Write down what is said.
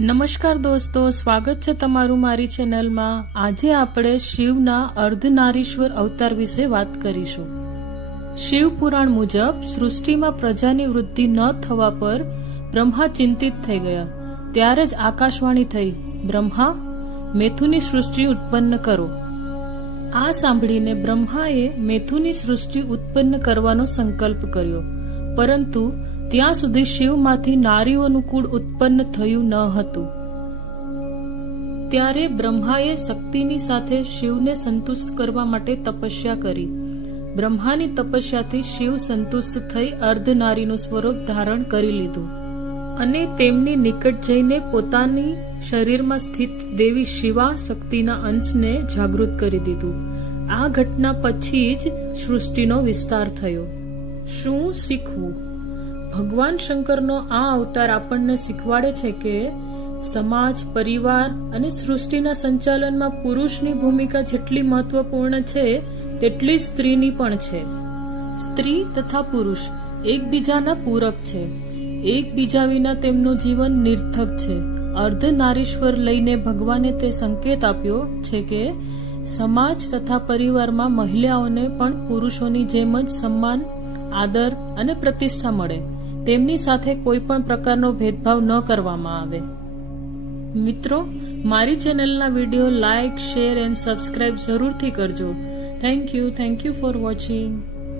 નમસ્કાર દોસ્તો, સ્વાગત છે તમારું મારી ચેનલમાં. આજે આપણે શિવના અર્ધનારીશ્વર અવતાર વિશે વાત કરીશું. શિવ પુરાણ મુજબ, સૃષ્ટિમાં પ્રજાની વૃદ્ધિ ન થવા પર બ્રહ્મા ચિંતિત થઈ ગયા. ત્યારે જ આકાશવાણી થઈ, બ્રહ્મા, મેથુની સૃષ્ટિ ઉત્પન્ન કરો. આ સાંભળીને બ્રહ્માએ મેથુની સૃષ્ટિ ઉત્પન્ન કરવાનો સંકલ્પ કર્યો. પરંતુ ત્યાં સુધી શિવમાંથી નારીઓનું કુળ ઉત્પન્ન થયું ન હતું. ત્યારે બ્રહ્માએ શક્તિની સાથે શિવને સંતુષ્ટ કરવા માટે તપસ્યા કરી. બ્રહ્માની તપસ્યાથી શિવ સંતુષ્ટ થઈ અર્ધનારીનું સ્વરૂપ ધારણ કરી લીધું અને તેમની નિકટ જઈને પોતાની શરીરમાં સ્થિત દેવી શિવા શક્તિના અંશને જાગૃત કરી દીધું. આ ઘટના પછી જ સૃષ્ટિનો વિસ્તાર થયો. શું શીખવું? ભગવાન શંકરનો આ અવતાર આપણને શીખવાડે છે કે સમાજ, પરિવાર અને સૃષ્ટિના સંચાલનમાં પુરુષની ભૂમિકા જેટલી મહત્વપૂર્ણ છે, તેટલી સ્ત્રીની પણ છે. સ્ત્રી તથા પુરુષ એકબીજાના પૂરક છે. એકબીજા વિના તેમનું જીવન નિર્થક છે. અર્ધનારીશ્વર લઈને ભગવાને તે સંકેત આપ્યો છે કે સમાજ તથા પરિવારમાં મહિલાઓને પણ પુરુષોની જેમ જ સન્માન, આદર અને પ્રતિષ્ઠા મળે. તેમની સાથે કોઈ પણ પ્રકારનો ભેદભાવ ન કરવામાં આવે. મિત્રો, મારી ચેનલના video like, share, and subscribe જરૂરથી કરજો. Thank you thank you for watching.